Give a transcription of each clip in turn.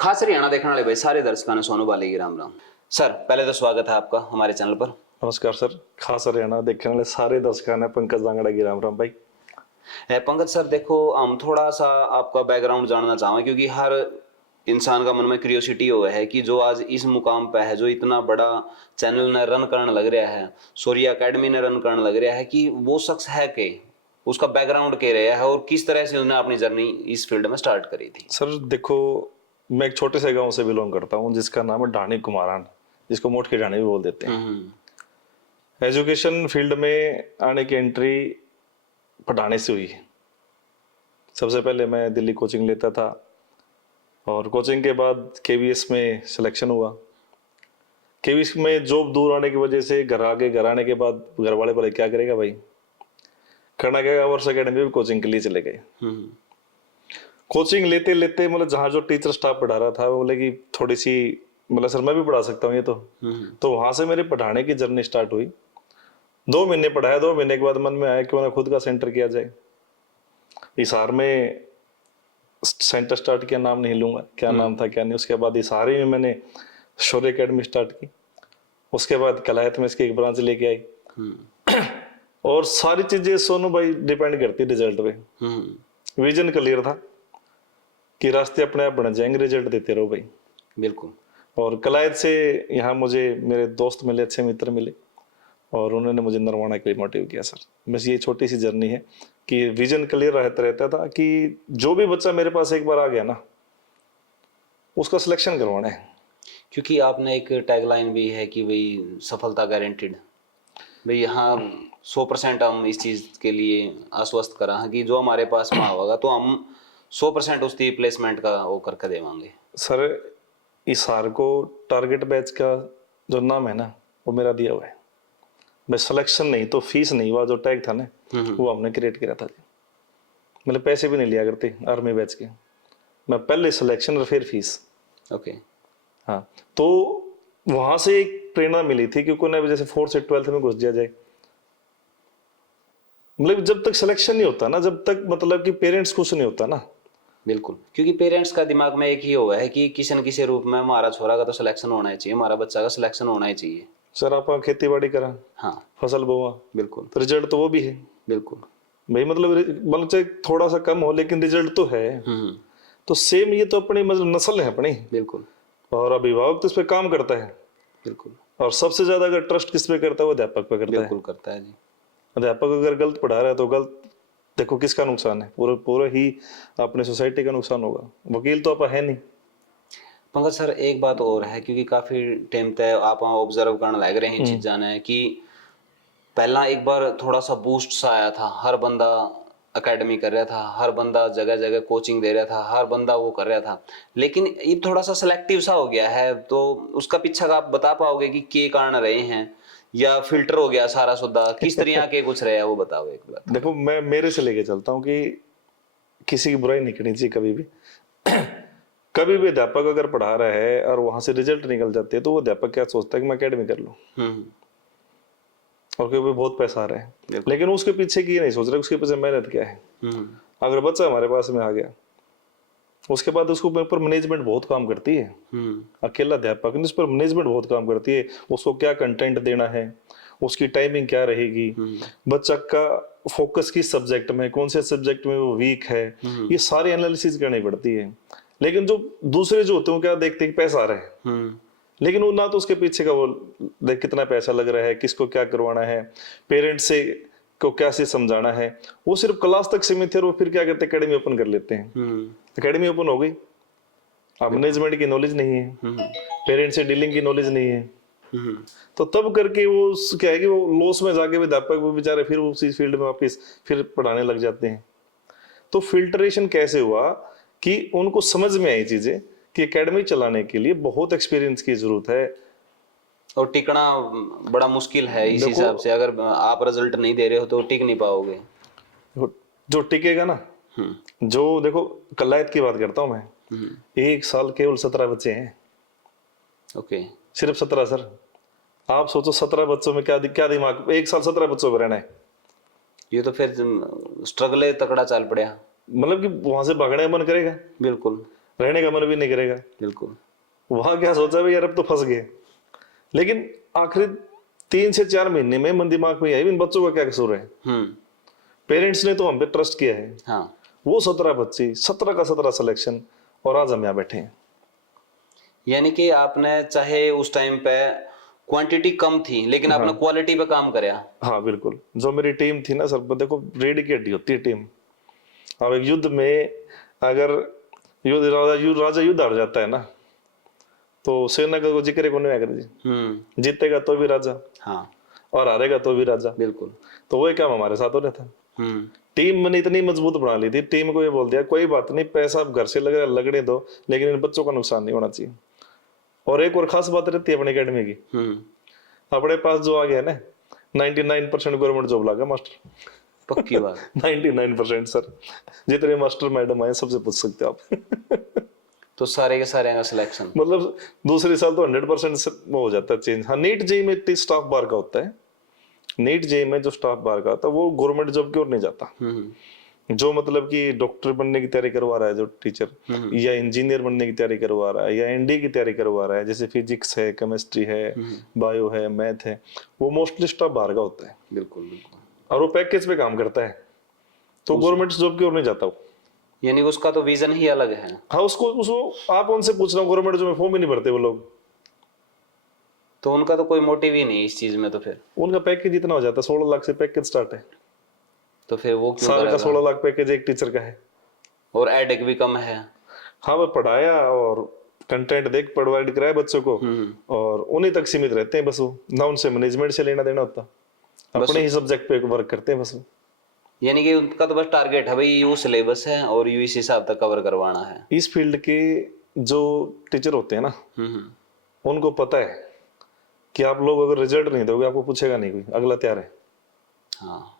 खास हरियाणा देखने वाले भाई सारे दर्शकों ने सोनू बाले की राम राम। सर पहले तो स्वागत है आपका हमारे चैनल पर। नमस्कार सर। खास हरियाणा देखने वाले सारे दर्शकों ने पंकज जांगड़ा की राम राम भाई। पंकज सर देखो, हम थोड़ा सा आपका बैकग्राउंड जानना चाहेंगे क्योंकि हर इंसान का मन में क्यूरियोसिटी हो है कि जो आज इस मुकाम पे है, जो इतना बड़ा चैनल ने रन करने लग रहा है, सूर्य एकेडमी ने रन करने लग रहा है, कि वो शख्स है के उसका बैकग्राउंड के रहा है और किस तरह से उसने अपनी जर्नी इस फील्ड में स्टार्ट करी थी। सर देखो, मैं एक छोटे से गांव से बिलोंग करता हूं जिसका नाम है ढाणी कुमारान, जिसको मोट के ढाणी भी बोल देते हैं। एजुकेशन फील्ड में आने की एंट्री पढ़ाने से हुई। सबसे पहले मैं दिल्ली कोचिंग लेता था और कोचिंग के बाद केवीएस में सिलेक्शन हुआ। केवीएस में जॉब दूर आने की वजह से घर आने के बाद घर वाले बोले क्या करेगा भाई, करना क्या, वर्ष अकेडमी भी कोचिंग के लिए चले गए। कोचिंग लेते लेते मतलब जहाँ जो टीचर स्टाफ पढ़ा रहा था वो बोले कि थोड़ी सी मतलब सर मैं भी पढ़ा सकता हूँ ये तो वहां से मेरे पढ़ाने की जर्नी स्टार्ट हुई। 2 महीने पढ़ाया, 2 महीने के बाद मन में आया क्यों ना खुद का सेंटर किया जाए। हिसार में सेंटर स्टार्ट किया, नाम नहीं लूंगा क्या नाम था क्या नहीं। उसके बाद हिसार में मैंने शौर्य एकेडमी स्टार्ट की। उसके बाद कलायत में इसकी एक ब्रांच लेके आई। और सारी चीजें सोनू भाई डिपेंड करती रिजल्ट पे। विजन क्लियर था कि रास्ते अपने आप बन जाएंगे, रिजल्ट देते रहो भाई। बिल्कुल। और कलायत से यहाँ मुझे मेरे दोस्त मिले, अच्छे मित्र मिले और उन्होंने मुझे नरवाना के लिए मोटिव किया। सर बस ये छोटी सी जर्नी है कि विजन क्लियर रहता था कि जो भी बच्चा मेरे पास एक बार आ गया ना उसका सिलेक्शन करवाना है। क्योंकि आपने एक टैगलाइन भी है कि भाई सफलता गारंटीड, भाई यहाँ 100% हम इस चीज के लिए आश्वस्त करा है कि जो हमारे पास में होगा तो हम 100% उसकी प्लेसमेंट का वो करके देवांगे। सर इस हार को टारगेट बैच का जो नाम है ना वो मेरा दिया हुआ है। बस सिलेक्शन नहीं तो फीस नहीं, हुआ जो टैग था ना वो हमने क्रिएट किया था। मतलब पैसे भी नहीं लिया करते आर्मी बैच के, मैं पहले सिलेक्शन और फिर फीस। ओके। हाँ, तो वहां से एक प्रेरणा मिली थी क्योंकि ना जैसे 4th से 12th में घुस दिया जाए। मतलब जब तक सिलेक्शन नहीं होता ना, जब तक मतलब कि पेरेंट्स खुश नहीं होता ना। बिल्कुल, क्योंकि पेरेंट्स का दिमाग में एक ही हुआ है कि किसी न किसी रूप में हमारा छोरा का तो सिलेक्शन होना ही चाहिए, हमारा बच्चा का सिलेक्शन होना ही चाहिए। सर आप खेती बाड़ी करा, हाँ फसल बोआ, बिल्कुल, तो रिजल्ट तो वो भी है। बिल्कुल भाई मतलब चाहे थोड़ा सा कम हो लेकिन रिजल्ट तो है। तो सेम ये तो अपनी मतलब नस्ल है अपनी। बिल्कुल और अभिभावक तो इस पे काम करता है। बिल्कुल। और सबसे ज्यादा अगर ट्रस्ट किस पे करता है वो अध्यापक पे करता है। बिल्कुल करता है जी। अध्यापक अगर गलत पढ़ा रहा है तो गलत, देखो किसका नुकसान है, पूरा पूरा ही अपने सोसाइटी का नुकसान होगा। वकील तो आप है नहीं। पंकज सर एक बात और है, क्योंकि काफी टाइम तक आप ऑब्जर्व करने लग रहे हैं इन चीजां ने कि पहला एक बार थोड़ा सा बूस्ट सा आया था, हर बंदा एकेडमी कर रहा था, हर बंदा जगह जगह कोचिंग दे रहा था, हर बंदा वो कर रहा था, लेकिन ये थोड़ा सा सिलेक्टिव सा हो गया है। तो उसका पीछे का आप बता पाओगे कि के कारण रहे हैं या फिल्टर हो गया सारा सुद्धा, किस तरह के कुछ रहे हैं वो बताओ एक बार। देखो मैं मेरे से लेके चलता हूँ कि किसी की बुराई नहीं करनी चाहिए कभी भी। कभी भी अध्यापक अगर पढ़ा रहा है और वहां से रिजल्ट निकल जाते हैं तो वो अध्यापक क्या सोचता है कि मैं अकेडमी कर लूँ और क्योंकि बहुत पैसा आ रहा है, लेकिन उसके पीछे की नहीं सोच रहे उसके पीछे मेहनत क्या है। अगर बच्चा हमारे पास में आ गया उसके बाद उसको ऊपर मैनेजमेंट बहुत काम करती है। अकेला अध्यापक नहीं, उस पर मैनेजमेंट बहुत काम करती है। उसको क्या कंटेंट देना है, उसकी टाइमिंग क्या रहेगी, बच्चा का फोकस किस सब्जेक्ट में, कौन से सब्जेक्ट में वो वीक है, ये सारी एनालिसिस करनी पड़ती है। लेकिन जो दूसरे जो होते हैं क्या देखते हैं कि पैसा आ रहा है, लेकिन वो ना तो उसके पीछे का वो देख कितना पैसा लग रहा है, किसको क्या करवाना है, पेरेंट्स से को कैसे समझाना है। वो सिर्फ क्लास तक सीमित है और वो फिर क्या करते हैं एकेडमी ओपन कर लेते हैं। एकेडमी ओपन हो गई, अब मैनेजमेंट की नॉलेज नहीं है, पेरेंट्स से डीलिंग की नॉलेज नहीं है, तो तब करके वो क्या है कि वो लॉस में जाके अध्यापक भी बेचारे फिर उसी फील्ड में वापिस फिर पढ़ाने लग जाते हैं। तो फिल्ट्रेशन कैसे हुआ कि उनको समझ में आई चीजें कि एकेडमी चलाने के लिए बहुत एक्सपीरियंस की जरूरत है और टिकना बड़ा मुश्किल है। इस हिसाब से अगर आप रिजल्ट नहीं दे रहे हो तो टिक नहीं पाओगे। जो टिकेगा ना, जो देखो कलायत की बात करता हूं मैं, 1 साल केवल 17 बच्चे हैं। ओके, सिर्फ 17 सर। आप सोचो 17 बच्चों में क्या क्या दिमाग, 1 साल 17 बच्चों में रहना है। ये तो फिर स्ट्रगल तकड़ा चल पड़ा। मतलब कि वहां से भागने का मन करेगा। बिल्कुल। रहने का मन भी नहीं करेगा। बिल्कुल। वहां क्या सोचा भाई यार अब तो फंस गए, लेकिन आखिरी 3 से 4 महीने में मन दिमाग में आई इन बच्चों का क्या कसूर है, पेरेंट्स ने तो हम पे ट्रस्ट किया है। हाँ। वो 17 बच्चे, 17 का 17 सिलेक्शन, और आज हम यहाँ बैठे हैं। यानी कि आपने चाहे उस टाइम पे क्वांटिटी कम थी लेकिन आपने क्वालिटी पे काम कराया। हाँ बिल्कुल, जो मेरी टीम थी ना सर, देखो रीढ़ की हड्डी होती है टीम। अब एक युद्ध में अगर राजा युद्ध हार जाता है ना, तो सेना का कोई जिक्र कौन नहीं जी। जीतेगा तो भी राजा, हाँ। और हारेगा तो भी राजा। बिल्कुल। तो वही काम हमारे साथ हो रहा था। टीम मैंने इतनी मजबूत बना ली थी, टीम को ये बोल दिया कोई बात नहीं, पैसा आप घर से लगने दो, लेकिन इन बच्चों का नुकसान नहीं होना चाहिए। और एक और खास बात रहती है अपनी एकेडमी की, अपने पास जो आ गया ना 99% गवर्नमेंट जॉब लगा मास्टर। पक्की बात। 99% सर, जितने मास्टर मैडम आए सबसे पूछ सकते हो आप। तो सारे के सारे का सिलेक्शन मतलब दूसरे साल तो 100% वो हो जाता है चेंज। हाँ, नीट जेई में स्टाफ बाहर का होता है, नीट जेई में जो स्टाफ बाहर का आता है वो गवर्नमेंट जॉब की ओर नहीं जाता। जो मतलब कि डॉक्टर बनने की तैयारी करवा रहा है जो टीचर, या इंजीनियर बनने की तैयारी करवा रहा है, या एनडी की तैयारी करवा रहा है, जैसे फिजिक्स है, केमिस्ट्री है, बायो है, मैथ है, वो मोस्टली स्टाफ बाहर का होता है। बिल्कुल बिल्कुल। और वो पैकेज पे काम करता है, तो गवर्नमेंट जॉब की ओर नहीं जाता वो। यानी उसका तो विजन ही अलग है। हाँ, उसको आप उनसे पूछ रहा हूँ, गवर्नमेंट जॉब में फॉर्म ही नहीं भरते वो लोग। तो उनका तो कोई मोटिव ही नहीं इस चीज में। तो फिर उनका पैकेज इतना हो जाता है, 16 लाख से पैकेज स्टार्ट है। तो फिर वो क्यों साल का करेगा? 16 लाख पैकेज एक टीचर का है। और एडेक भी कम है। हाँ, वो पढ़ाया और कंटेंट देख प्रोवाइड कराया बच्चों को, और उन्हीं तक सीमित रहते हैं बस। वो ना उनसे मैनेजमेंट से लेना देना होता, अपने ही सब्जेक्ट पे वर्क करते हैं बस वो। यानी कि उनका तो बस टारगेट है भाई यू सिलेबस है और यू इस हिसाब तक कवर करवाना है। इस फील्ड के जो टीचर होते हैं ना, उनको पता है कि आप लोग अगर रिजल्ट नहीं दोगे आपको पूछेगा नहीं कोई, अगला तैयार है। हाँ।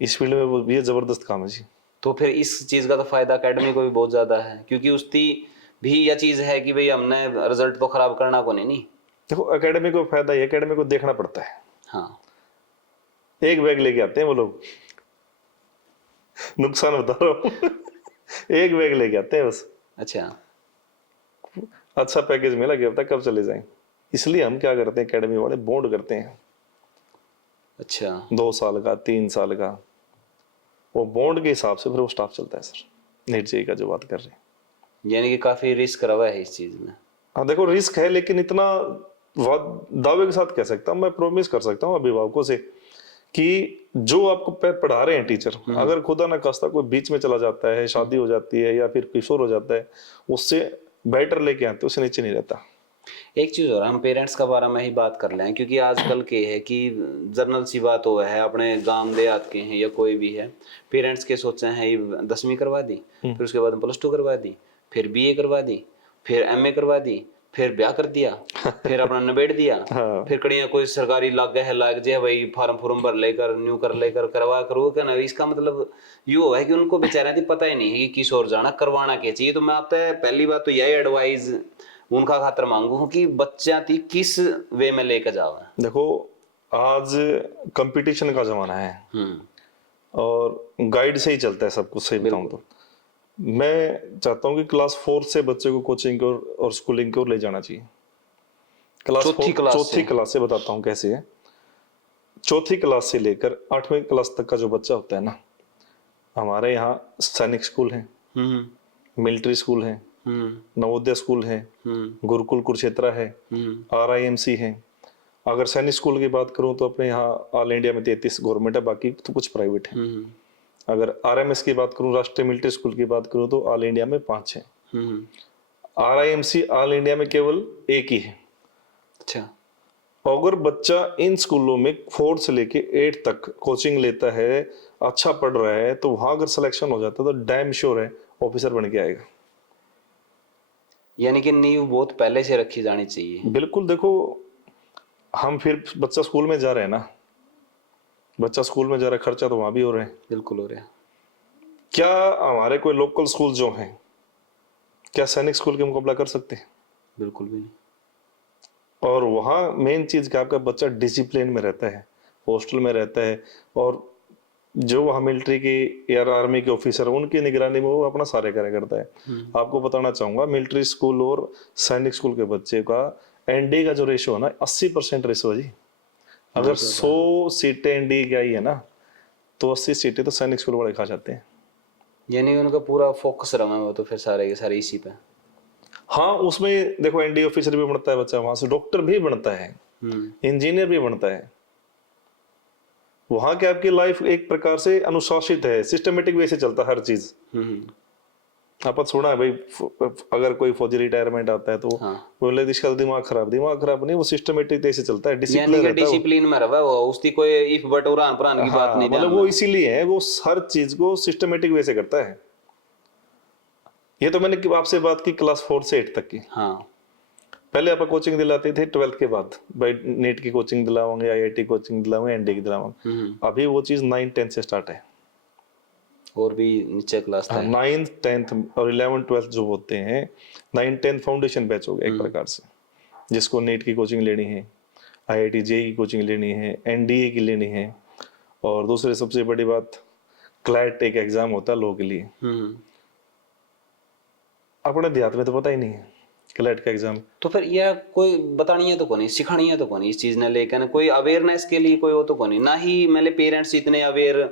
इस फील्ड में वो ये जबरदस्त काम है जी। तो फिर इस चीज का तो फायदा एकेडमी को भी बहुत ज्यादा है, क्योंकि उसकी भी यह चीज है कि भाई हमने रिजल्ट तो खराब करना को नहीं। देखो एकेडमी को फायदा है, एकेडमी को देखना पड़ता है। हाँ। एक बैग लेके आते हैं वो लोग, नुकसान बता रहा हूँ। एक बैग लेके आते हैं बस। अच्छा। अच्छा पैकेज मिला क्या पता कब चले जाएं। इसलिए हम क्या करते हैं, एकेडमी वाले बॉन्ड करते हैं। अच्छा। 2 साल का, 3 साल का, वो बॉन्ड के हिसाब से फिर वो स्टाफ चलता है सर। नीट जेईई का जो बात कर रहे हैं, यानी कि काफी रिस्क रहा है इस चीज में। हाँ देखो रिस्क है, लेकिन इतना दावे के साथ कह सकता हूँ, मैं प्रॉमिस कर सकता हूँ अभिभावकों से कि जो आपको पढ़ा रहे हैं टीचर, अगर खुदा ना खास्ता कोई बीच में चला जाता है, शादी हो जाती है, या फिर किशोर हो जाता है, उससे बेटर लेके आते, उससे नीचे नहीं रहता। एक चीज और हम पेरेंट्स का बारे में ही बात कर लें, क्योंकि आजकल के है कि जर्नल सी बात हो है, अपने गांव देहात के हैं या कोई भी है, पेरेंट्स के सोचे हैं ये 10वीं करवा दी, फिर उसके बाद +2 करवा दी, फिर BA करवा दी, फिर MA करवा दी, फिर ब्याह कर दिया, फिर अपना निबेड़ दिया। हाँ। फिर कड़िया कोई सरकारी लाग जाए भाई, फार्म भर लेकर न्यू कर लेकर करवा करो क्या ना। इसका मतलब यू है कि उनको बेचारे थी पता ही नहीं है कि किस और जाना करवाना क्या चाहिए। तो मैं आप पहली बात तो यही एडवाइस उनका खातर मांगू हूँ कि बच्चा थी किस वे में लेकर जाओ। देखो आज कंपटीशन का जमाना है, और गाइड से ही चलता है सब कुछ। सही बताऊं तो मैं चाहता हूं कि क्लास 4 से बच्चे को कोचिंग और स्कूलिंग की ओर ले जाना चाहिए। चौथी क्लास से बताता हूं कैसे है। चौथी क्लास से लेकर 8वीं क्लास तक का जो बच्चा होता है ना, हमारे यहाँ सैनिक स्कूल है, मिलिट्री स्कूल है, नवोदय स्कूल है, गुरुकुल कुरुक्षेत्र है, RIMC है। अगर सैनिक स्कूल की बात करूं तो अपने यहाँ ऑल इंडिया में 33 गवर्नमेंट है, बाकी तो कुछ प्राइवेट है। अगर RMS की बात करूं, राष्ट्रीय मिलिट्री स्कूल की बात करूं, तो ऑल इंडिया में 5 है। RIMC ऑल इंडिया में केवल 1 ही है। अच्छा। अगर बच्चा इन स्कूलों में 4 से लेके 8 तक कोचिंग लेता है, अच्छा पढ़ रहा है, तो वहां अगर सिलेक्शन हो जाता है तो डैम श्योर है ऑफिसर बन के आएगा। यानी कि नींव बहुत पहले से रखी जानी चाहिए। बिल्कुल। देखो हम फिर बच्चा स्कूल में जा रहे हैं ना, बच्चा स्कूल में जा रहा है, खर्चा तो वहां भी हो रहा है। बिल्कुल हो रहा है। क्या हमारे कोई लोकल स्कूल जो हैं, क्या सैनिक स्कूल के मुकाबला कर सकते हैं? बिल्कुल भी नहीं। और वहाँ मेन चीज क्या, आपका बच्चा डिसिप्लिन में रहता है, हॉस्टल में रहता है, और जो वहाँ मिलिट्री के या आर्मी के ऑफिसर उनकी निगरानी में वो अपना सारे कार्य करता है। आपको बताना चाहूंगा मिलिट्री स्कूल और सैनिक स्कूल के बच्चे का एनडी का जो रेशो है ना 80% रेशो है जी। अगर 100 सीटें एनडी की आई है ना तो 80 सीटें तो सैनिक स्कूल वाले खा जाते हैं। यानी उनका पूरा फोकस रहा है वो तो फिर सारे के सारे इसी पे। हाँ उसमें देखो एनडी ऑफिसर भी बनता है बच्चा, वहां से डॉक्टर भी बनता है, इंजीनियर भी बनता है। वहां के आपकी लाइफ एक प्रकार से अनुशासित है, सिस्टमेटिक वे से चलता है हर चीज। आपने सुना है भाई अगर कोई फौजी रिटायरमेंट आता है तो बोले इसका तो दिमाग खराब नहीं, वो सिस्टमेटिक से चलता है, डिसिप्लिन रहता है, डिसिप्लिन में रहा वो उसकी कोई इफ बट उरान पुरान की बात नहीं। मतलब वो इसीलिए है वो हर चीज को सिस्टमेटिक वे से करता है। ये तो मैंने आपसे बात की क्लास 4 से 8 तक की। हाँ पहले आप कोचिंग दिलाते थे 12th के बाद, भाई नीट की कोचिंग दिलाओगे, आईआईटी कोचिंग दिलाओगे, एनडी की दिलाओगे। अभी वो चीज 9th 10th से स्टार्ट है और भी नीचे क्लास है। 9th 10th और 11th 12th जो होते हैं 9th 10th फाउंडेशन बैच हो गया एक प्रकार से, जिसको नीट की कोचिंग लेनी है, आईआईटी जेईई की कोचिंग लेनी है, एनडीए की लेनी है, और दूसरे सबसे बड़ी बात क्लैट एक एग्जाम होता है लॉ के लिए। अपने देहात में तो पता ही नहीं है क्लैट का एग्जाम। तो फिर यह कोई बतानी है तो कोनी, सिखानी है तो कोनी इस चीज ने लेकर, कोई अवेयरनेस के लिए कोई हो तो कोनी ना ही। मेरे पेरेंट्स इतने अवेयर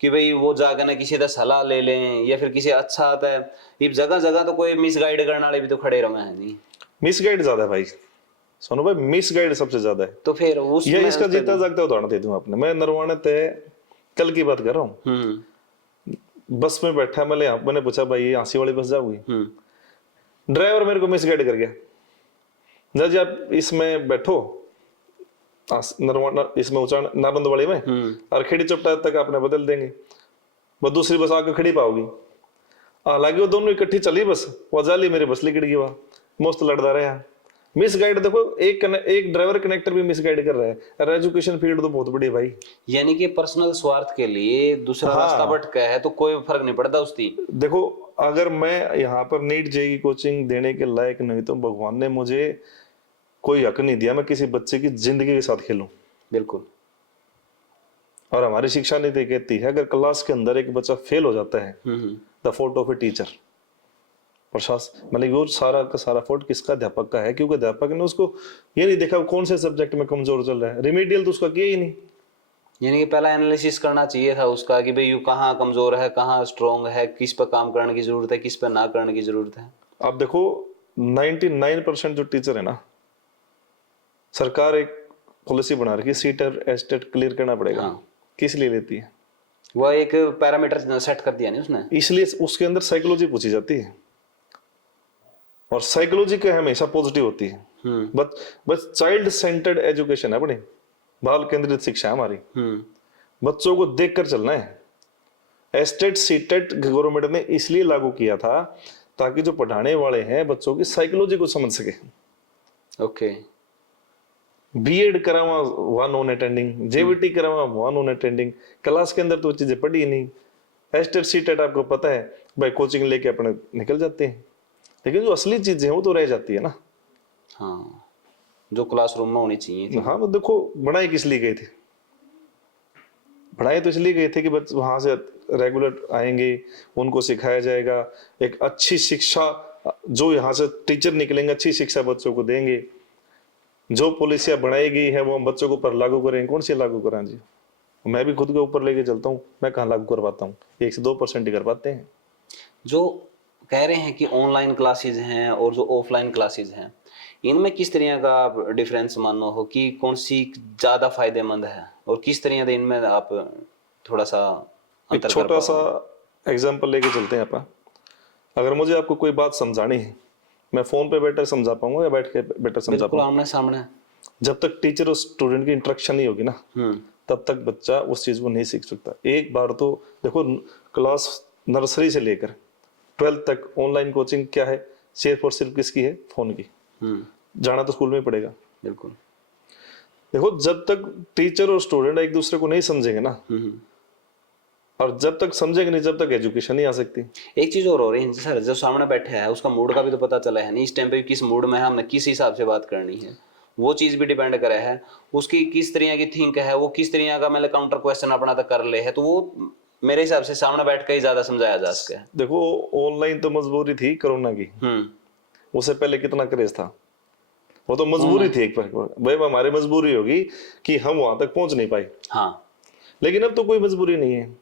कि भाई वो जाकर ना किसी का सलाह ले लें या फिर किसी अच्छा आता है। ये जगह जगह तो कोई मिस गाइड करने वाले भी तो खड़े रहे हैं नहीं। मिस गाइड ज्यादा है भाई, सुनो भाई, मिस गाइड सबसे ज्यादा है। तो फिर ये इसका जीता जागता उदाहरण दे दूं आपने, मैं नरवाने तय कल की बात कर रहा हूँ। बस में बैठा मैंने पूछा भाई ये आंसी वाली बस जाओगी? ड्राइवर मेरे को मिस गाइड कर गया, जी आप इसमें बैठो नरवाना, इसमें ऊंचा नारंद वाली में, और खेड़ी चपटा तक आपने बदल देंगे, वो दूसरी बस आके खड़ी पाओगी। हालांकि वो दोनों इकट्ठी चली बस, वो जाली मेरी बस लिकड़ गई, वहां मस्त लड़ता रहा। मिस गाइड देखो, एक ड्राइवर कनेक्टर भी मिस गाइड कर रहा है। और एजुकेशन फील्ड तो बहुत बड़ी है भाई। यानी कि पर्सनल स्वार्थ के लिए दूसरा रास्ता भटका है तो कोई फर्क नहीं पड़ता उसकी। देखो अगर मैं यहाँ पर नीट जेईई कोचिंग देने के लायक नहीं तो भगवान ने मुझे कोई हक नहीं दिया मैं किसी बच्चे की जिंदगी के साथ खेलूं। बिल्कुल। और हमारी शिक्षा नीति कहती है अगर क्लास के अंदर एक बच्चा फेल हो जाता है the fault of a teacher. प्रशासन मतलब वो सारा का सारा फॉल्ट किसका? अध्यापक का है, क्योंकि अध्यापक ने उसको ये नहीं देखा कौन से सब्जेक्ट में कमजोर चल रहा है, रिमीडियल तो उसका किया ही नहीं। यानी कि पहला एनालिसिस करना चाहिए था उसका कि भाई यू कहाँ कमजोर है, कहाँ स्ट्रॉन्ग है, किस पर काम करने की जरूरत है, किस पर ना करने की जरूरत है। अब देखो 99% जो टीचर है ना, सरकार एक पॉलिसी बना रखी है सीट और एस्टेट क्लियर करना पड़ेगा। हाँ। किस लिए लेती है? वो एक पैरामीटर सेट कर दिया नहीं उसने, इसलिए उसके अंदर साइकोलॉजी पूछी जाती है और साइकोलॉजी का हमेशा पॉजिटिव होती है। बस चाइल्ड सेंटर्ड एजुकेशन है अपनी, बाल केंद्रित शिक्षा है हमारी। बच्चों को देखकर चलना है। एस्टेट सीटेट गवर्नमेंट ने इसलिए लागू किया था ताकि जो पढ़ाने वाले हैं बच्चों की साइकोलॉजी को समझ सके। ओके। बीएड करावा हुआ नॉन अटेंडिंग, जेवीटी करावा हुआ नॉन अटेंडिंग, क्लास के अंदर तो चीजें पढ़ी ही नहीं। एस्टेट सीटेट आपको पता है भाई कोचिंग लेके अपने निकल जाते हैं, लेकिन जो असली चीजें हैं वो तो रह जाती है ना। हाँ, जो क्लासरूम में होनी चाहिए। हाँ, वो देखो बढ़ाई किस लिए गए थे? बढ़ाई तो इसलिए गए थे कि बच्चे वहां से रेगुलर आएंगे, उनको सिखाया जाएगा एक अच्छी शिक्षा, जो यहाँ से टीचर निकलेंगे अच्छी शिक्षा बच्चों को देंगे। जो पॉलिसियां बनाई गई है वो हम बच्चों के ऊपर लागू करें, कौन सी लागू करें जी? मैं भी खुद के ऊपर लेके चलता हूँ, मैं कहाँ लागू कर पाता हूँ? 1 से 2% ही कर पाते हैं। जो कह रहे हैं कि ऑनलाइन क्लासेज हैं और जो ऑफलाइन क्लासेज हैं, इनमें किस तरह का आप डिफरेंस मानो हो कि कौन सी ज्यादा फायदेमंद है और किस तरह से इनमें आप थोड़ा सा एक छोटा सा एग्जांपल लेके चलते हैं आप। अगर मुझे आपको कोई बात समझानी है, मैं फोन पे बेटर समझा पाऊंगा या बैठ के बेटर समझा पाऊंगा? आमने सामने। जब तक टीचर और स्टूडेंट की इंटरेक्शन नहीं होगी ना तब तक बच्चा उस चीज को नहीं सीख सकता। एक बार तो देखो क्लास नर्सरी से लेकर 12th तक ऑनलाइन कोचिंग क्या है, सिर्फ और सिर्फ किसकी है? फोन की। जाना तो स्कूल में ही पड़ेगा। बिल्कुल। देखो जब तक टीचर और स्टूडेंट एक दूसरे को नहीं समझेंगे ना, और जब तक समझेंगे नहीं जब तक एजुकेशन नहीं आ सकती। एक चीज और हो रही है सर, जो सामने बैठे है उसका मूड का भी तो पता चला है नहीं इस टाइम पे किस मूड में है, हमने किस हिसाब से बात करनी है। वो चीज भी डिपेंड करे है, उसकी किस तरह की थिंक है, वो किस तरह का मतलब काउंटर क्वेश्चन अपना तक कर ले है, तो वो मेरे हिसाब से सामने बैठ के ही ज्यादा समझाया जा सके। देखो ऑनलाइन तो मजबूरी थी कोरोना की, उससे पहले कितना क्रेज था, वो तो मजबूरी थी एक बार, भाई हमारी मजबूरी होगी कि हम वहां तक पहुंच नहीं पाए। हाँ, लेकिन अब तो कोई मजबूरी नहीं है,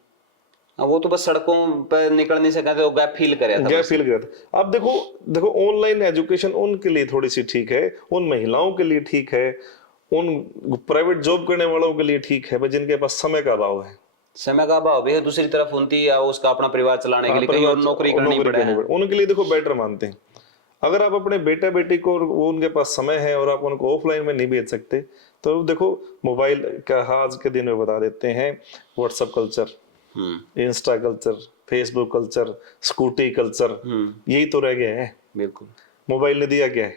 वो तो बस सड़कों पर निकल नहीं सका, तो गैप फील करे था गैप बस। फील किया था। अब देखो देखो ऑनलाइन एजुकेशन उनके लिए थोड़ी सी ठीक है, उन महिलाओं के लिए ठीक है, उन प्राइवेट जॉब करने वालों के लिए ठीक है भाई, जिनके पास समय का अभाव है, समय का अभाव भी है, दूसरी तरफ उनती है उसका अपना परिवार चलाने के लिए कहीं परिवार और नौकरी करनी पड़े है। उनके लिए देखो बेटर मानते हैं। अगर आप अपने बेटा बेटी को, वो उनके पास समय है और आप उनको ऑफलाइन में नहीं भेज सकते, तो देखो मोबाइल का आज के दिन में बता देते हैं, WhatsApp culture, Insta culture, Facebook culture, scooty culture, यही तो रह गया है। बिल्कुल, मोबाइल ने दिया क्या है?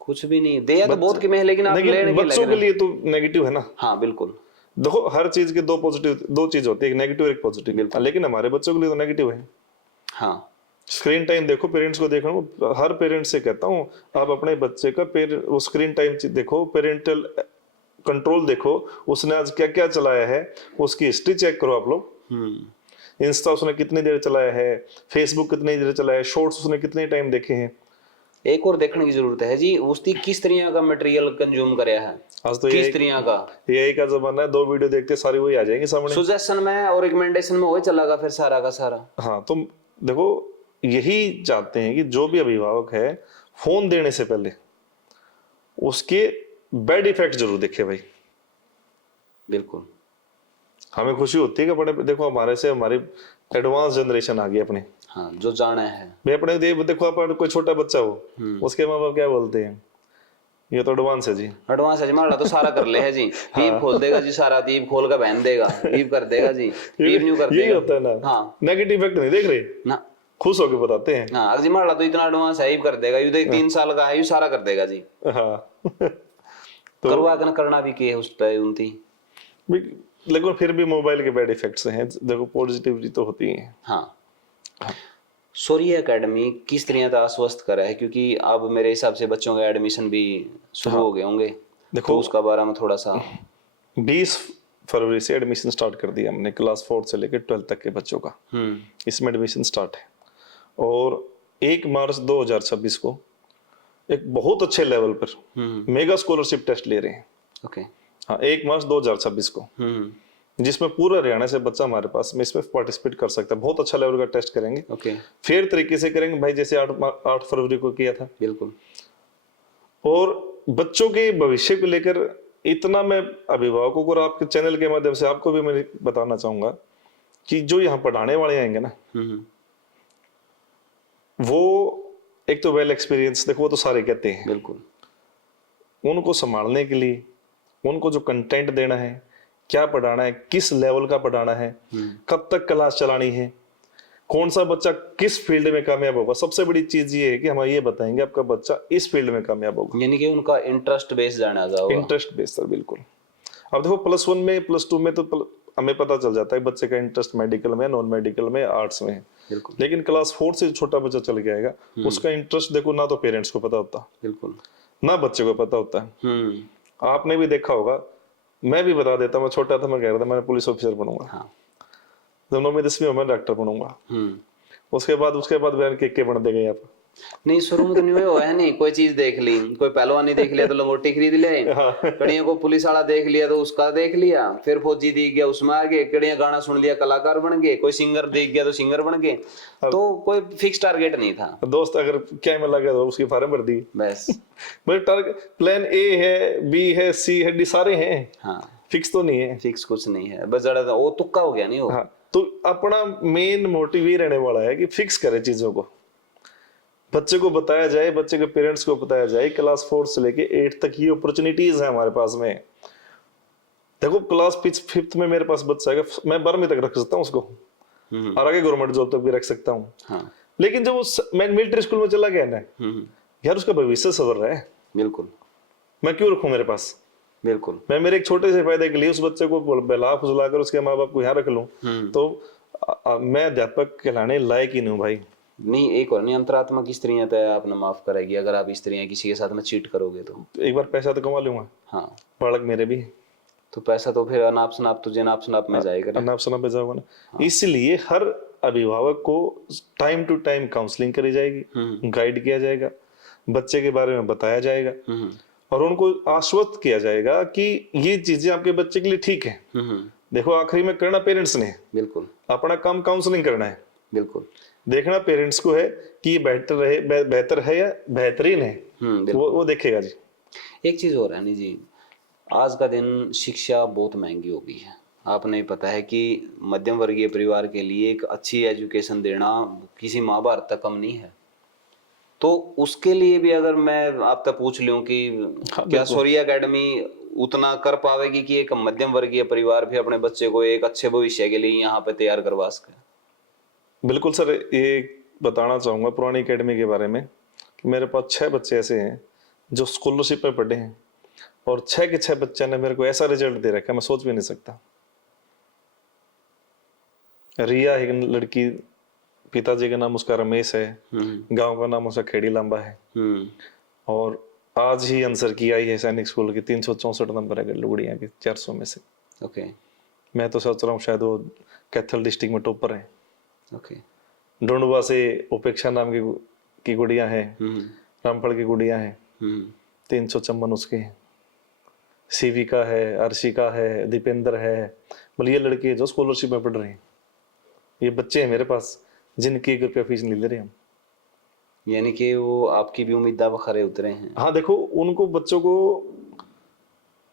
कुछ भी नहीं दिया तो बहुत की में है, लेकिन आप लेने लेकिन के बच्चों लग के रहे लिए हैं। तो नेगेटिव है ना। हाँ बिल्कुल, देखो हर चीज के दो पॉजिटिव, दो चीज होती है, एक नेगेटिव और एक पॉजिटिव, लेकिन हमारे बच्चों के लिए तो नेगेटिव है। हाँ स्क्रीन टाइम देखो, पेरेंट्स को देखो, हर पेरेंट्स से कहता हूँ आप अपने बच्चे का वो स्क्रीन टाइम देखो, पेरेंटल कंट्रोल देखो, उसने आज क्या क्या चलाया है, उसकी हिस्ट्री चेक करो आप लोग। इंस्टा उसने कितनी देर चलाया है, फेसबुक कितनी देर चलाया है, शॉर्ट्स उसने कितने टाइम देखे हैं। एक और देखने की जरूरत है जी, उसकी किस तरह का मटेरियल कंज्यूम करे है, आज तो किस तरह का। यही का जमाना है, दो वीडियो देखते सारी वही आ जाएंगी सामने, सुजेशन में और रिकमेंडेशन में वही चलागा फिर सारा का सारा। हाँ तो देखो यही चाहते हैं कि जो भी अभिभावक है, फोन देने से पहले उसके बैड इफेक्ट जरूर देखे भाई। बिल्कुल, हमें खुशी होती है कि बड़े देखो हमारे से हमारी एडवांस जनरेशन आ गई अपने, हाँ जो जाना है। भाई अपने देखो अपन कोई छोटा बच्चा हो, उसके माँ बाप क्या बोलते हैं, ये तो एडवांस है जी, एडवांस है जी, मान लो तो सारा कर ले है जी, ईब खोल देगा जी, सारा ईब खोल कर पहन देगा, ईब कर देगा जी, ईब न्यू कर यही देगा। होता है ना। हाँ, नेगेटिव इफेक्ट नहीं देख रहे, ना खुश होके बताते हैं। हाँ, अगर जी मान लो तो इतना एडवांस है, ईब कर देगा, यू देख 3 साल का है, यू सारा कर देगा जी। हाँ तो करवा कर करना भी के उस पे उनती। लेकिन फिर भी मोबाइल के बैड इफेक्ट्स हैं, देखो पॉजिटिविटी तो होती है। हाँ, सूर्य एकेडमी किस तरह का आश्वस्त करा है, क्योंकि अब मेरे हिसाब से बच्चों के एडमिशन भी शुरू हो गए होंगे, देखो तो उसका बारे में थोड़ा सा। 20 फरवरी से एडमिशन स्टार्ट कर दिया हमने, क्लास 4 से लेकर 12 तक के बच्चों का इसमें एडमिशन स्टार्ट है। और 1 मार्च 2026 को एक बहुत अच्छे लेवल पर मेगा स्कॉलरशिप टेस्ट ले रहे हैं। ओके। हाँ 1 मार्च 2026 को, जिसमें पूरा हरियाणा से बच्चा हमारे पास में इसमें पार्टिसिपेट कर सकता है। बहुत अच्छा लेवल का टेस्ट करेंगे, ओके, फेयर तरीके से करेंगे भाई, जैसे 8 फरवरी को किया था। बिल्कुल। और बच्चों के भविष्य को लेकर इतना मैं अभिभावकों को और आपके चैनल के माध्यम से आपको भी मैं बताना चाहूंगा कि जो यहाँ पढ़ाने वाले आएंगे ना, वो एक तो वेल एक्सपीरियंस, देखो वो तो सारे कहते हैं, बिल्कुल। उनको संभालने के लिए उनको जो कंटेंट देना है, क्या पढ़ाना है, किस लेवल का पढ़ाना है, कब तक क्लास चलानी है, कौन सा बच्चा किस फील्ड में कामयाब होगा। सबसे बड़ी चीज ये है कि हम ये बताएंगे आपका बच्चा इस फील्ड में कामयाब होगा, यानी कि उनका इंटरेस्ट बेस जाना जाओगा। इंटरेस्ट बेस सर, बिल्कुल। अब देखो +1 में +2 में तो हमें पता चल जाता है बच्चे का इंटरेस्ट मेडिकल में, नॉन मेडिकल में, आर्ट्स में है। बिल्कुल। लेकिन क्लास 4 से छोटा बच्चा चल के आएगा, उसका इंटरेस्ट देखो ना तो पेरेंट्स को पता होता, बिल्कुल, ना बच्चे को पता होता है। आपने भी देखा होगा, मैं भी बता देता, मैं छोटा था, मैं कह रहा था मैं पुलिस ऑफिसर बनूंगा। हाँ। जब 9वीं 10वीं में मैं डॉक्टर बनूंगा। उसके बाद बहन के बन देंगे आप। नहीं, शुरू में तो नहीं हुआ है, नहीं कोई चीज देख ली, कोई पहलवानी देख लिया तो लंगोटी खरीद ले, कड़ियों को पुलिस वाला देख लिया तो उसका देख लिया, फिर फौजी दिख गया उसमें आ गए, कड़ियां गाना सुन लिया कलाकार बन गए, कोई सिंगर दिख गया तो सिंगर बन गए। तो कोई फिक्स टारगेट नहीं था। दोस्त अगर क्या में लगा तो उसकी फार्म भर दी बस। मेरे टारगेट प्लान ए है, बी है, सी है, डी सारे हैं। हाँ, फिक्स तो नहीं है, फिक्स कुछ नहीं है, बस जरा वो तुक्का हो गया नहीं वो। हाँ तो अपना मेन मोटिव ये रहने वाला है कि फिक्स करे चीजों को, बच्चे को बताया जाए, बच्चे के पेरेंट्स को बताया जाए, क्लास 4 से लेके 8 तक ये अपॉर्चुनिटीज है हमारे पास में। देखो क्लास 5th में मेरे पास बच्चा है, मैं 12वीं तक रख सकता हूँ उसको, और आगे गवर्नमेंट जॉब तक भी रख सकता हूँ। हाँ। लेकिन जब वो मैं मिलिट्री स्कूल में चला गया ना, यार उसका भविष्य सवर रहा है, बिल्कुल, मैं क्यों रखूं मेरे पास। बिल्कुल, मैं मेरे एक छोटे से फायदे के लिए उस बच्चे को बहला फुसला कर उसके माँ बाप को यहाँ रख लूं, तो मैं अध्यापक कहलाने लायक ही नहीं हूँ भाई। नहीं, एक और नहीं, अंतरात्मा स्त्रियां तो आपने माफ करेगी अगर आप स्त्रियां किसी के साथ में चीट करोगे तो। एक बार पैसा तो कमा लूंगा, हाँ, बालक मेरे भी हैं। तो पैसा तो फिर अनाप शनाप तुझे नाप शनाप में जाएगा ना। अनाप शनाप पे जाऊंगा ना। इसलिए हर अभिभावक को टाइम टू टाइम काउंसलिंग करी जाएगी, गाइड किया जाएगा, बच्चे के बारे में बताया जाएगा और उनको आश्वस्त किया जाएगा कि ये चीजें आपके बच्चे के लिए ठीक है। देखो आखिरी में करना पेरेंट्स ने है, बिल्कुल अपना काम काउंसलिंग करना है, बिल्कुल। देखना पेरेंट्स को है कि ये बेहतर है या बेहतरीन है, वो देखेगा जी। एक चीज और है नहीं जी, आज का दिन शिक्षा बहुत महंगी हो गई है। आपने ही पता है कि मध्यम वर्गीय परिवार के लिए एक अच्छी एजुकेशन देना किसी महाभारत तक कम नहीं है। तो उसके लिए भी अगर मैं आपसे पूछ लूं कि क्या सूर्य एकेडमी उतना कर पावेगी कि एक मध्यम वर्गीय परिवार भी अपने बच्चे को एक अच्छे भविष्य के लिए यहाँ पे तैयार करवा सके? बिल्कुल सर, ये बताना चाहूंगा पुरानी एकेडमी के बारे में कि मेरे पास 6 बच्चे ऐसे हैं जो स्कॉलरशिप पे पढ़े हैं और 6 के 6 बच्चे ने मेरे को ऐसा रिजल्ट दे रखा है मैं सोच भी नहीं सकता। रिया एक लड़की, पिताजी का नाम उसका रमेश है, गांव का नाम उसका खेड़ी लांबा है और आज ही आंसर की आई है सैनिक स्कूल की, 364 नंबर है लुगड़िया के 400 में से। ओके। मैं तो सोच रहा हूँ शायद वो कैथल डिस्ट्रिक्ट में टॉपर है। ओके। ढूंढवा से उपेक्षा नाम की गुड़िया है, रामफल की गुड़िया है, 354 उसके हैं। शिविका है, अर्शिका है, दीपेंद्र है, मतलब ये लड़के जो स्कॉलरशिप में पढ़ रहे हैं। ये बच्चे हैं मेरे पास जिनकी 1 रुपया फीस नहीं ले रहे हम। यानी कि वो आपकी भी उम्मीद पर खरे उतरे हैं। हाँ देखो, उनको बच्चों को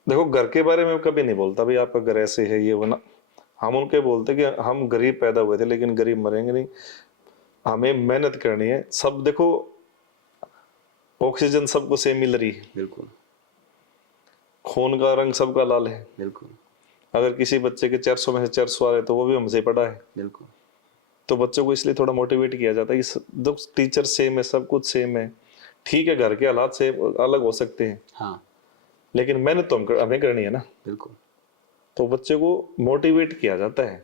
देखो घर के बारे में कभी नहीं बोलता भाई आपका घर ऐसे है ये बना। हम उनके बोलते कि हम गरीब पैदा हुए थे लेकिन गरीब मरेंगे नहीं, हमें मेहनत करनी है। सब देखो ऑक्सीजन सबको सेम मिल रही है, बिल्कुल। खून का रंग सबका लाल है, बिल्कुल। अगर किसी बच्चे के 400 में से 400 आ रहे तो वो भी हमसे पढ़ा है। बिल्कुल। तो बच्चों को इसलिए थोड़ा मोटिवेट किया जाता है कि टीचर सेम है, सब कुछ सेम है। ठीक है घर के हालात से अलग हो सकते हैं, हाँ, लेकिन मेहनत तो हमें करनी है ना। बिल्कुल। तो बच्चे को मोटिवेट किया जाता है,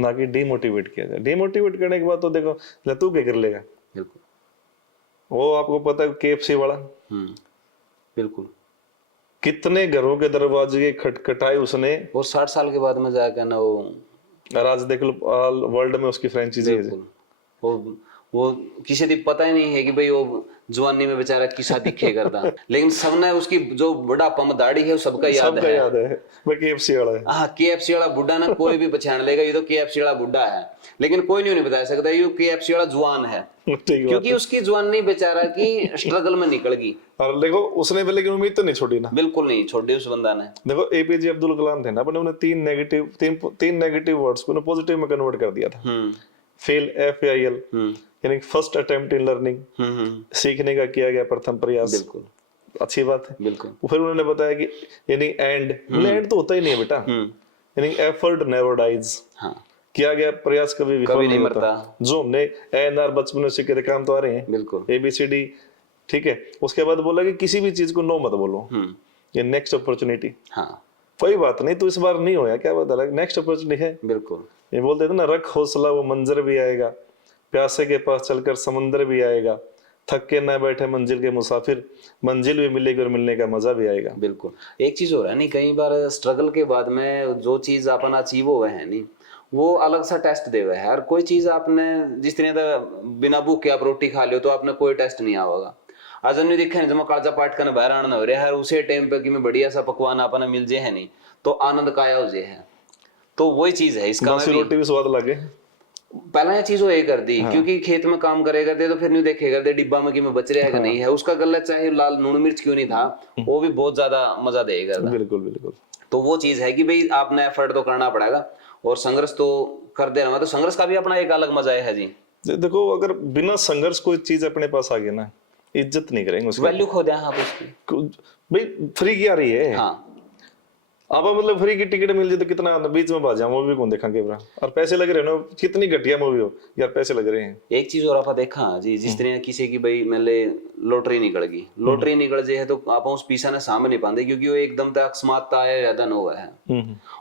ना कि डिमोटिवेट किया जाए। डिमोटिवेट करने के बाद तो देखो तू क्या कर लेगा। बिल्कुल। वो आपको पता है KFC वाला बिल्कुल कितने घरों के दरवाजे खटखटाए उसने, और 60 साल के बाद में जाकर ना वो और आज देख लो वर्ल्ड में उसकी फ्रेंचाइजी है। वो किसी को पता ही नहीं है कि भाई वो जवानी में बेचारा किसा दिखे करता, लेकिन सबने उसकी जो बुढ़ापा में दाढ़ी है सबका याद है। भाई KFC वाला है। हाँ, KFC वाला बुढ़ा ना कोई भी पहचान लेगा ये तो KFC वाला बुढ़ा है, लेकिन कोई नहीं बता सकता ये KFC वाला जवान है, क्योंकि उसकी जवानी बेचारा की स्ट्रगल में निकल गई। और देखो उसने भी लेकिन उम्मीद तो नहीं छोड़ी ना, बिल्कुल नहीं छोड़ी उस बंदा ने। देखो APJ अब्दुल कलाम थे ना, अपने उन्हें 3 नेगेटिव वर्ड्स को पॉजिटिव में कन्वर्ट कर दिया था। फेल FAIL यानी फर्स्ट अटेम्प्ट इन लर्निंग, सीखने का किया गया प्रथम प्रयास। बिल्कुल अच्छी बात है। बिल्कुल। फिर उन्होंने बताया कि यानी एंड तो होता ही नहीं है बेटा, यानी एफर्ट नेवर डाइज। हाँ, किया गया प्रयास कभी विफल नहीं मरता। जो हमने ANR बचपन में सीखे थे काम तो आ रहे हैं। बिल्कुल। ABCD ठीक है। उसके बाद बोला कि किसी भी चीज को नो मत बोलो, ये नेक्स्ट अपॉर्चुनिटी। हाँ, कोई बात नहीं, तो इस बार नहीं होया क्या बता रहा, नेक्स्ट अपॉर्चुनिटी है। बिल्कुल। ये बोलते थे ना, रख हौसला वो मंजर भी आएगा, प्यासे के पास चलकर समंदर भी आएगा, थक के ना बैठे मंजिल के मुसाफिर, मंजिल भी मिलेगी और मिलने का मजा भी आएगा। बिल्कुल। एक चीज हो रहा है नहीं, कई बार स्ट्रगल के बाद में जो चीज अपन अचीव हुए हैं नहीं, वो अलग सा टेस्ट दे हुए है। और कोई चीज आपने जिस तरह बिना भूख के आप रोटी खा लियो तो आपने कोई टेस्ट नहीं आवेगा। आज हमने देखा है जब काजा पाट कर बाहर आना हो रहा है, उसे टाइम पे कि मैं बढ़िया सा पकवान अपना मिल जे है नहीं तो आनंद काया हो जे है। तो वही चीज है इसका में भी रोटी भी स्वाद लगे। पहला ये चीज वो ये कर दी, क्योंकि खेत में काम करे करते तो फिर नहीं देखे करते डिब्बा में कि मैं बच रहा है कि नहीं है। उसका गला चाहे लाल लूण मिर्च क्यों नहीं था, वो भी बहुत ज्यादा मजा देगा। बिल्कुल बिल्कुल। तो वो चीज है कि भाई आपने एफर्ट तो करना पड़ेगा और संघर्ष तो कर देना, तो संघर्ष का भी अपना एक अलग मजा है जी। देखो अगर बिना संघर्ष कोई चीज अपने पास आ गई ना, इज्जत नहीं करेंगे उसकी, वैल्यू खो दिया आप उसकी। भाई फ्री की आ रही है। हाँ, अब मतलब फ्री की टिकट मिल जाए तो कितना बीच में भाग जाए, मूवी कौन देखेंगे ब्रा। और पैसे लग रहे हैं ना, कितनी घटिया मूवी हो यार, पैसे लग रहे हैं। एक चीज और आप देखा जी, जिस तरह किसी की भाई मतलब लॉटरी निकल गई, लॉटरी निकल जाए तो आप उस पीछा ने सामने नहीं पाते क्योंकि वो एकदम तक अकस्मात आया ज्यादा न हुआ है।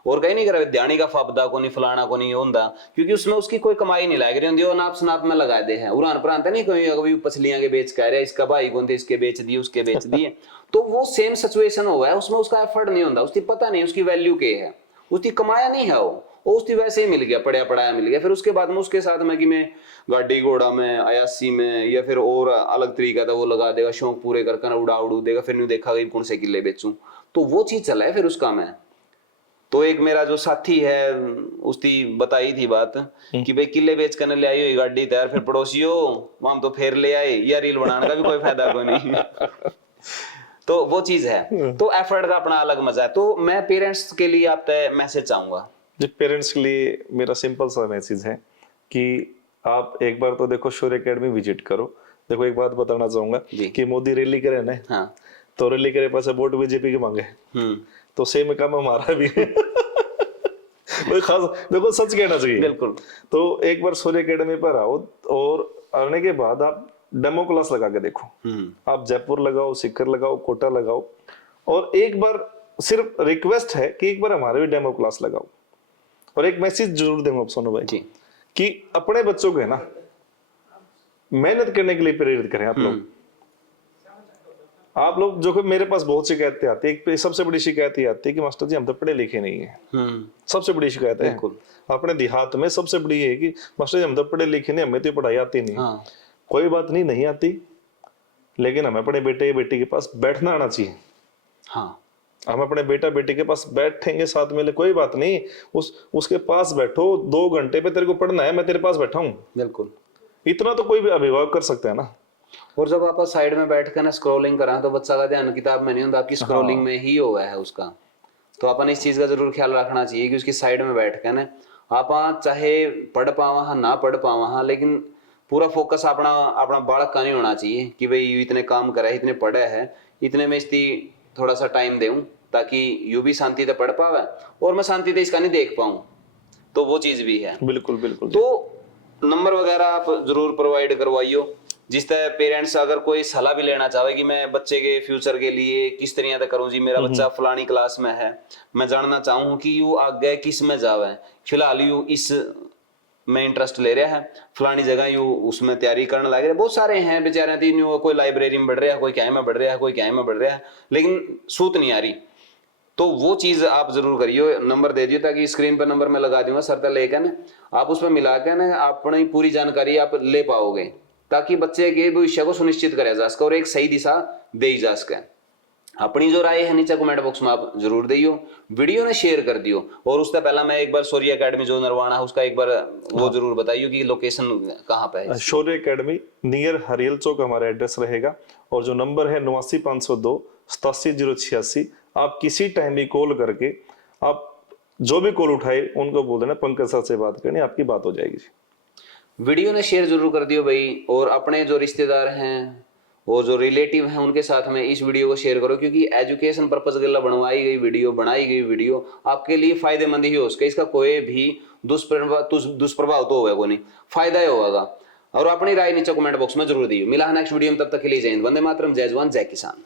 और कहीं नहीं करा ध्यानी का फापदा को नहीं फलाना को नहीं होता क्योंकि उसमें उसकी कोई कमाई नहीं लाग रही होती, वो नाप शनाप में लगा दे हैं उड़ान प्रांत नहीं कोई अभी पसलियां के बेच कह रहे इसका भाई कौन थे इसके बेच दिए उसके बेच दिए तो वो सेम सिचुएशन हुआ है, उसमें उसका एफर्ट नहीं होता, उसकी पता नहीं उसकी वैल्यू क्या है, उसकी कमाया नहीं है वो उसकी वैसे ही मिल गया पड़ा पड़ाया मिल गया। फिर उसके बाद में उसके साथ में कि मैं गाड़ी घोड़ा में अयासी में या फिर और अलग तरीका था वो लगा देगा शौक पूरे करके ना उड़ू देगा, फिर नहीं देखा कौन से किले बेचूं, तो वो चीज चला है फिर उसका। मैं तो एक मेरा जो साथी है उसकी बताई थी बात कि भाई किले बेच कर ले आई हुई गाड़ी तैयार, फिर पड़ोसियों वहां तो फिर ले आए या रील बनाने का भी कोई फायदा कोई नहीं तो वो चीज है, तो एफर्ट का अपना अलग मजा है। तो मैं पेरेंट्स के लिए आप मैसेज चाहूंगा जी। पेरेंट्स के लिए मेरा सिंपल सा मैसेज है कि आप एक बार तो देखो शौर्य एकेडमी विजिट करो। देखो एक बात बताना चाहूंगा कि मोदी रैली करे ना, हाँ, तो रैली करे पास वोट बीजेपी के मांगे, तो सेम काम हमारा भी है खास देखो सच कहना चाहिए बिल्कुल। तो एक बार शौर्य एकेडमी पर आओ और आने के बाद आप डेमो क्लास लगा के देखो। आप जयपुर लगाओ, सीकर लगाओ, कोटा लगाओ, और एक बार सिर्फ रिक्वेस्ट है कि एक बार हमारे भी डेमो क्लास लगाओ। और एक मैसेज जरूर देंगे आप सोनू भाई कि अपने बच्चों को है ना मेहनत करने के लिए प्रेरित करें। आप लोग जो कि मेरे पास बहुत शिकायतें आती है, एक सबसे बड़ी शिकायत ये आती है कि मास्टर जी हम तो पढ़े लिखे नहीं है। सबसे बड़ी शिकायत है अपने देहात में, सबसे बड़ी है कि मास्टर जी हम तो पढ़े लिखे नहीं, हमें तो पढ़ाई आती नहीं। कोई बात नहीं, नहीं आती, लेकिन हमें अपने बेटे बेटी के पास बैठना आना चाहिए। हाँ, हम अपने बेटा बेटी के पास बैठेंगे साथ में, कोई बात नहीं, उसके पास बैठो, 2 घंटे पे तेरे को पढ़ना है, मैं तेरे पास बैठा हूं। बिल्कुल, इतना तो कोई भी अभिभावक कर सकता है ना। और जब आप साइड में बैठ कर ना स्क्रॉलिंग करा तो बच्चा का ध्यान किताब में नहीं होता, आपकी स्क्रॉलिंग में ही हुआ है उसका। तो अपन इस चीज का जरूर ख्याल रखना चाहिए कि उसकी साइड में बैठ कर ना आप चाहे पढ़ पावा ना पढ़ पावा, लेकिन पूरा फोकस अपना अपना बालक का नहीं होना चाहिए कि भाई इतने काम करे, इतने पढ़े है, इतने में इसकी थोड़ा सा टाइम दूं ताकि यू भी शांति से पढ़ पावे और मैं शांति से इसका नहीं देख पाऊं, तो वो चीज भी है। बिल्कुल बिल्कुल। तो नंबर वगैरह आप जरूर प्रोवाइड करवाइयो, जिस तरह पेरेंट्स अगर कोई सलाह भी लेना चाहे कि मैं बच्चे के फ्यूचर के लिए किस तरह से करूं जी, मेरा बच्चा फलानी क्लास में है, मैं जानना चाहूँ कि यू आगे किस में जावे, फिलहाल यू इस में इंटरेस्ट ले रहा है, फलानी जगह यू उसमें तैयारी करने लग रहे, बहुत सारे हैं बेचारे, तीन कोई लाइब्रेरी में बढ़ रहा है, कोई क्या में बढ़ रहा है, कोई क्या में बढ़ रहा है, लेकिन सूत नहीं आ रही। तो वो चीज आप जरूर करियो, नंबर दे दियो ताकि स्क्रीन पर नंबर मैं लगा दूंगा, शर्त लेकर ना आप उसमें मिला के ना अपनी पूरी जानकारी आप ले पाओगे, ताकि बच्चे के भविष्य को सुनिश्चित करे जा सके और एक सही दिशा दे जा सके। अपनी जो राय है नीचे कमेंट बॉक्स में आप जरूर दियो, वीडियो ने शेयर कर दियो, और उससे पहला मैं एक बार शौर्य एकेडमी जो नरवाना है उसका एक बार वो जरूर बताइयो कि लोकेशन कहाँ पे है। शौर्य एकेडमी नियर हरियल चौक हमारा एड्रेस रहेगा, और जो नंबर है 89 502 87 086। आप किसी टाइम भी कॉल करके आप जो भी कॉल उठाए उनको बोल देना पंकज सर से बात करनी, आपकी बात हो जाएगी। वीडियो ने शेयर जरूर कर दियो भाई, और अपने जो रिश्तेदार हैं और जो रिलेटिव हैं उनके साथ में इस वीडियो को शेयर करो, क्योंकि एजुकेशन पर्पज के लिए बनाई गई वीडियो आपके लिए फायदेमंद ही हो सके, इसका कोई भी दुष्प्रभाव तो होगा नहीं, फायदा ही होगा। और अपनी राय नीचे कमेंट बॉक्स में जरूर दियो। मिला है नेक्स्ट वीडियो में, तब तक के लिए जय हिंद, वंदे मातरम, जय जवान जय किसान।